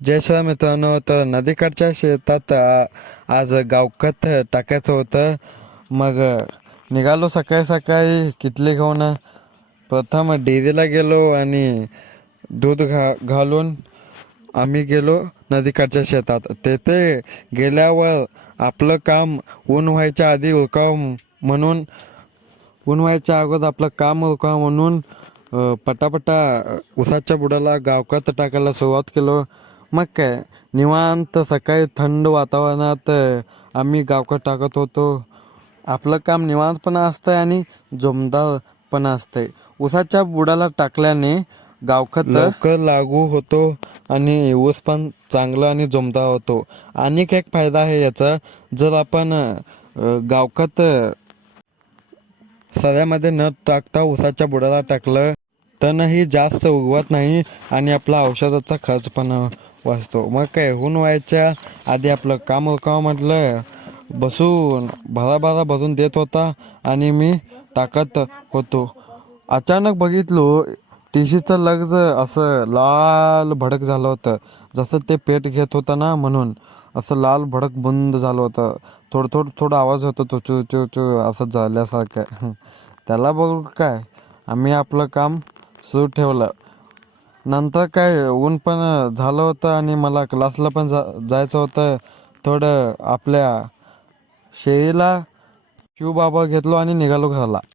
जय श्री मित्रांनो, तर नदीकाठच्या शेतात आज गावखत टाकायचं होतं. मग निघालो सकाळी सकाळी किटली घेऊन. प्रथम डेअरीला गेलो आणि दूध घालून आम्ही गेलो नदीकाठच्या शेतात. तेथे गेल्यावर आपलं काम ऊन व्हायच्या आधी उरकाव म्हणून ऊन व्हायच्या अगोदर आपलं काम उरकाव म्हणून पटापटा उसाच्या बुडाला गावखत टाकायला सुरुवात केलो. मग काय निवांत सकाळी थंड वातावरणात आम्ही गावखत टाकत होतो. आपलं काम निवांत पण असतंय आणि जोमदार पण असतंय. उसाच्या बुडाला टाकल्याने गावखत लवकर लागू होतो आणि ऊस पण चांगला आणि जोमदार होतो. आणखी एक फायदा आहे याचा, जर आपण गावखत सऱ्यामध्ये न टाकता उसाच्या बुडाला टाकलं तणही जास्त उगवत नाही आणि आपला औषधाचा खर्च पण वाचतो. मग काय ऊन व्हायच्या आधी आपलं काम उरकावं म्हटलं, बसून भराभरा भरून देत होता आणि मी टाकत होतो. अचानक बघितलो टिशीचं लग्ज असं लाल भडक झालं होतं. जसं ते पेट घेत होतं ना, म्हणून असं लाल भडक बुंद झालं होतं. थोडं आवाज होतो तो चू चू चू असं झाल्यासारखं. त्याला बघू काय आम्ही आपलं काम सुरू ठेवलं. नंतर काय ऊन पण झालं होतं आणि मला क्लासला पण जायचं होतं. थोडं आपल्या शेळीला शिवबाबा घेतलो आणि निघालो घराला.